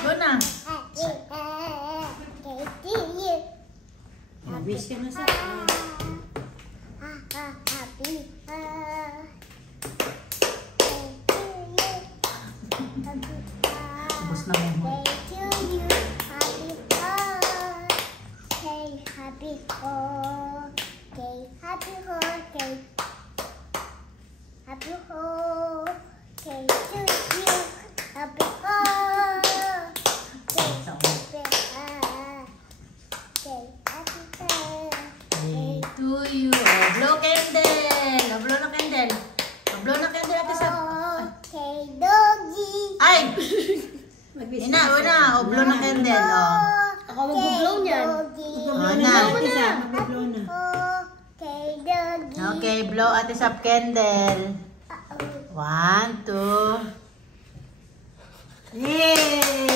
Go na. Wish ka na sa Tapos na mo. To you. Oh, blow candle. Oh, blow na candle. Oh, blow na candle ate sa... Okay, doggy. Ay! Ina, una. Oh, blow na candle. Oh. Ako mag-blow niyan. Oh, na. Mag-blow na. Okay, doggy. Okay, blow ate sa candle. 1, 2. Yay!